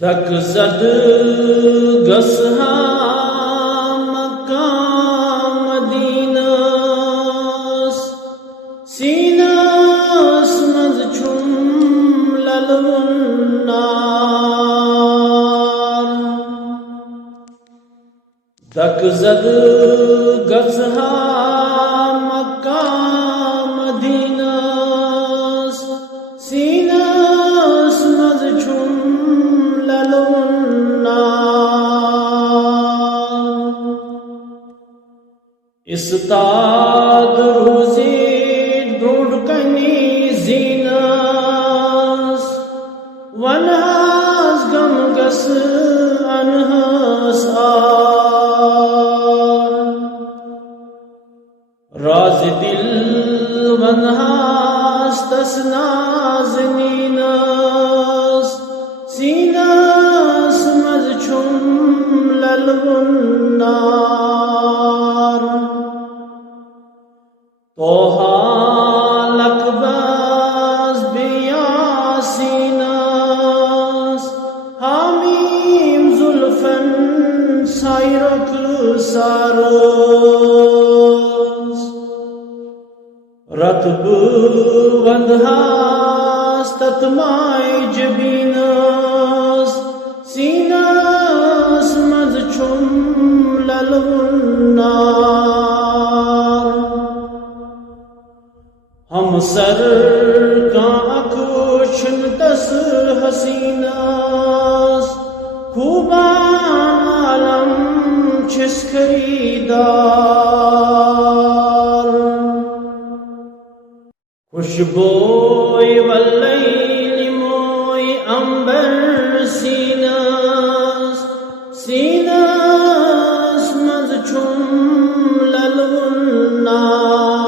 دک زد گسہا مکہ مدینس سینس مز چھم للون نار دک زد گسہا مکہ مدینس سینس مز چھم للون نار استاد روزی ڈھونڈ کنی زینس وناس غم گس انہس آر راز دل ونہاس تس نازنینس سینس مز چھم للون نار توہا لکباز بیاسینس حامیم زلفن سائرک سارس رتب وندہاس تتمائی جبینس سینس مز چھم للون نار ہم سر کا اکوشن تس حسینس خوبان عالم چھس خریدار خوشبوئی واللیل موئی امبر سینس سینس مز چھم للون نار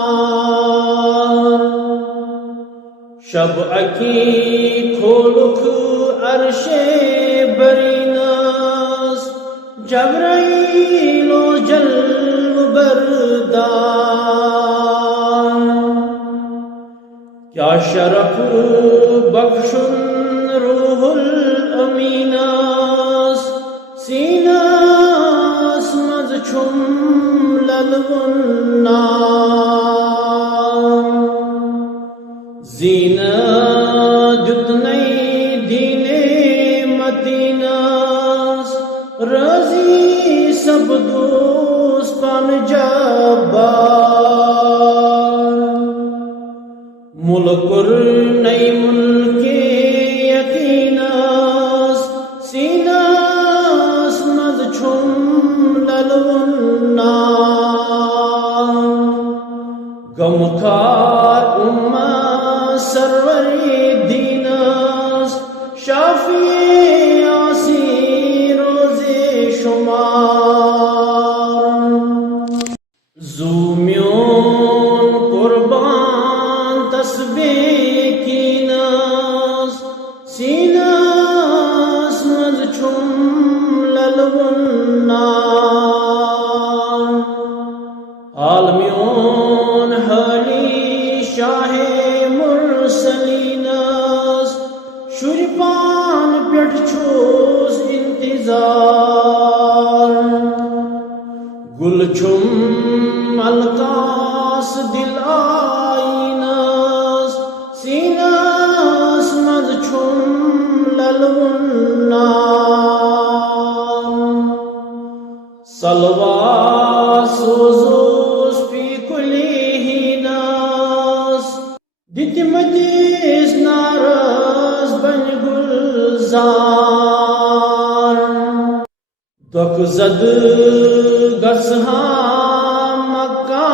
شب اکی کھولک عرش برینس جبرائیل و جلو بردار کیا شرف بخشن روح الامینس سینس مز چھم للون نار زینہ جتنی دین مدینس رضی سب دوست پان جبار ملکر نئی ملک یقینس سینس مز چھم للون نار غمخوار امت سروری دینس شافی آسی روز شمار زومیون قربان تسبیح کینس سینس مز چھم للون نار عالمیون حالی شاہ مرسلینس شرپان پیٹھ چھوس انتظار گل چھم القاس دل آئینس سینس مز چھم للون نار سلوا سوزوس فی کلی ہینس دتمتیس نارس بن گلزار دک زد گسہا مکہ